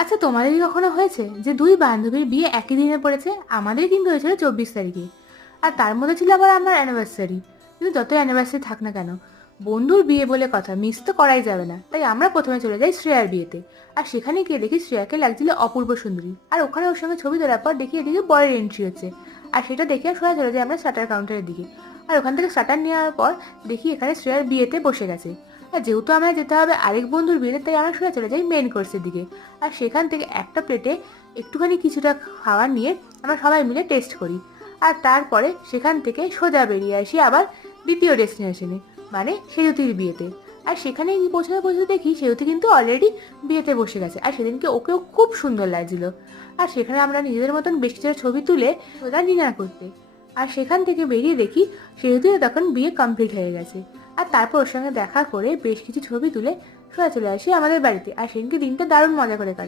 আচ্ছা, তোমাদের কি কখনো হয়েছে যে দুই বান্ধবীর বিয়ে একই দিনে পড়েছে? আমাদের কিন্তু হয়েছিল 24 তারিখে, আর তার মধ্যে ছিল আবার আমার অ্যানিভার্সারি। কিন্তু যতই অ্যানিভার্সারি থাক না কেন, বন্ধুর বিয়ে বলে কথা, মিস তো করাই যাবে না। তাই আমরা প্রথমে চলে যাই শ্রেয়ার বিয়েতে। আর সেখানে গিয়ে দেখি শ্রেয়াকে লাগছিল অপূর্ব সুন্দরী, আর ওখানে ওর সঙ্গে ছবি তোলার পর দেখি এদিকে বরের এন্ট্রি হচ্ছে। আর সেটা দেখে সোজা চলে যাই আমরা স্টার্টার কাউন্টারের দিকে। আর ওখান থেকে স্টার্টার নেওয়ার পর দেখি এখানে শ্রেয়ার বিয়েতে বসে গেছে। আর যেহেতু আমরা যেতে হবে আরেক বন্ধুর বিয়েতে, তাই আমরা সোজা চলে যাই মেন কোর্সের দিকে। আর সেখান থেকে একটা প্লেটে একটুখানি কিছুটা খাবার নিয়ে আমরা সবাই মিলে টেস্ট করি। আর তারপরে সেখান থেকে সোজা বেরিয়ে আসি আবার দ্বিতীয় ডেস্টিনেশনে, মানে সেজুতির বিয়েতে। আর সেখানে পৌঁছাতে পৌঁছাতে দেখি সেজুতি কিন্তু অলরেডি বিয়েতে বসে গেছে, আর সেদিনকে ওকেও খুব সুন্দর লাগছিল। আর সেখানে আমরা নিজেদের মতন বেশ কিছু ছবি তুলে সোজা ডিনার করতে। আর সেখান থেকে বেরিয়ে দেখি সেজুতিরও তখন বিয়ে কমপ্লিট হয়ে গেছে। আর তারপর ওর সঙ্গে দেখা করে বেশ কিছু ছবি তুলে সোজা চলে আসি আমাদের বাড়িতে। আর সেদিনকে দিনটা দারুণ মজা করে কাটে।